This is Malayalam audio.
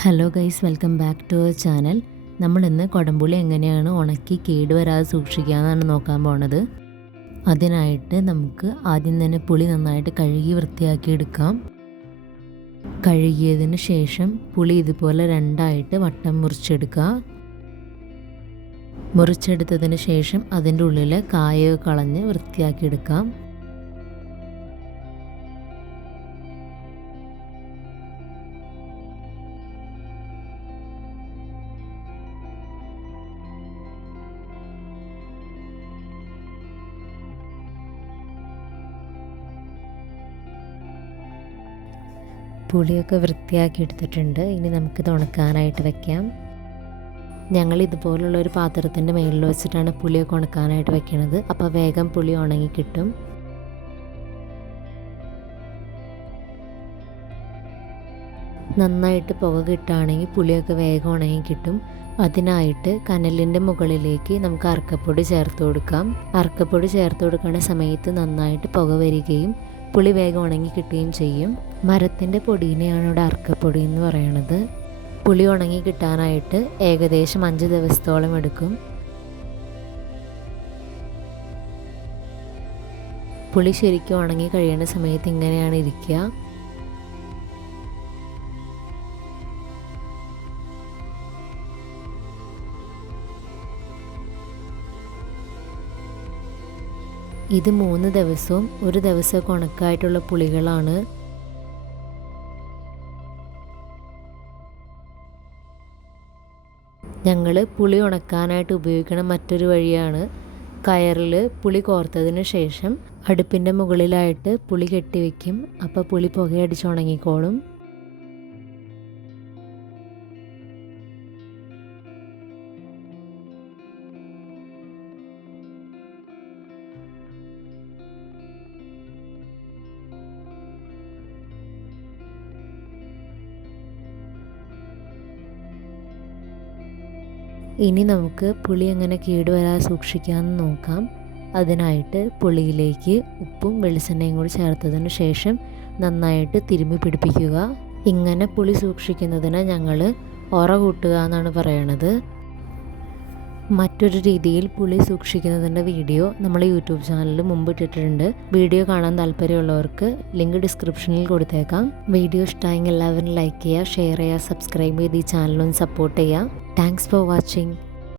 Hello guys welcome back to our channel നമ്മൾ ഇന്ന് കുടംപുളി എങ്ങനെയാണ് ഉണക്കി കേടുവരാതെ സൂക്ഷിക്കുക എന്നാണ് നോക്കാൻ പോണത്. അതിനായിട്ട് നമുക്ക് ആദ്യം തന്നെ പുളി നന്നായിട്ട് കഴുകി വൃത്തിയാക്കി എടുക്കാം. കഴുകിയതിന് ശേഷം പുളി ഇതുപോലെ രണ്ടായിട്ട് വട്ടം മുറിച്ചെടുക്കുക. മുറിച്ചെടുത്തതിന് ശേഷം അതിന്റെ ഉള്ളിൽ കായൊക്കെ കളഞ്ഞ് വൃത്തിയാക്കി പുളിയൊക്കെ വൃത്തിയാക്കി എടുത്തിട്ടുണ്ട്. ഇനി നമുക്കിത് ഉണക്കാനായിട്ട് വെക്കാം. ഞങ്ങൾ ഇതുപോലുള്ള ഒരു പാത്രത്തിന്റെ മേളിൽ വെച്ചിട്ടാണ് പുളിയൊക്കെ ഉണക്കാനായിട്ട് വെക്കണത്. അപ്പോൾ വേഗം പുളി ഉണങ്ങി കിട്ടും. നന്നായിട്ട് പുക കിട്ടുകയാണെങ്കിൽ പുളിയൊക്കെ വേഗം ഉണങ്ങി കിട്ടും. അതിനായിട്ട് കനലിന്റെ മുകളിലേക്ക് നമുക്ക് അറക്കപ്പൊടി ചേർത്ത് കൊടുക്കാം. അറക്കപ്പൊടി ചേർത്ത് കൊടുക്കുന്ന സമയത്ത് നന്നായിട്ട് പുക വരികയും പുളി വേഗം ഉണങ്ങി കിട്ടുകയും ചെയ്യും. മരത്തിന്റെ പൊടീനെയാണ് ഇവിടെ അർക്കപ്പൊടി എന്ന് പറയണത്. പുളി ഉണങ്ങി കിട്ടാനായിട്ട് ഏകദേശം അഞ്ച് ദിവസത്തോളം എടുക്കും. പുളി ശരിക്കും ഉണങ്ങി കഴിയുന്ന സമയത്ത് ഇങ്ങനെയാണ് ഇരിക്കുക. ഇത് മൂന്ന് ദിവസവും ഒരു ദിവസം കണക്കായിട്ടുള്ള പുളികളാണ്. ഞങ്ങൾ പുളി ഉണക്കാനായിട്ട് ഉപയോഗിക്കുന്ന മറ്റൊരു വഴിയാണ്. കയറിൽ പുളി കോർത്തതിന് ശേഷം അടുപ്പിന്റെ മുകളിലായിട്ട് പുളി കെട്ടിവെക്കും. അപ്പോൾ പുളി പുകയടിച്ച് ഉണങ്ങിക്കോളും ഇനി നമുക്ക് പുളി എങ്ങനെ കേടുവരാതെ സൂക്ഷിക്കാമെന്ന് നോക്കാം. അതിനായിട്ട് പുളിയിലേക്ക് ഉപ്പും വെളിച്ചെണ്ണയും കൂടി ചേർത്തതിന് ശേഷം നന്നായിട്ട് തിരുമ്മി പിടിപ്പിക്കുക. ഇങ്ങനെ പുളി സൂക്ഷിക്കുന്നതിന് ഞങ്ങൾ ഒറ കൂട്ടുക എന്നാണ് പറയണത്. മറ്റൊരു രീതിയിൽ പുളി സൂക്ഷിക്കുന്നതിന്റെ വീഡിയോ നമ്മൾ യൂട്യൂബ് ചാനലിൽ മുമ്പ് ഇട്ടിട്ടുണ്ട്. വീഡിയോ കാണാൻ താല്പര്യമുള്ളവർക്ക് ലിങ്ക് ഡിസ്ക്രിപ്ഷനിൽ കൊടുത്തേക്കാം. വീഡിയോ ഇഷ്ടമായെങ്കിൽ എല്ലാവരും ലൈക്ക് ചെയ്യുക ഷെയർ ചെയ്യുക സബ്സ്ക്രൈബ് ചെയ്ത് ഈ ചാനലൊന്ന് സപ്പോർട്ട് ചെയ്യുക. Thanks for watching.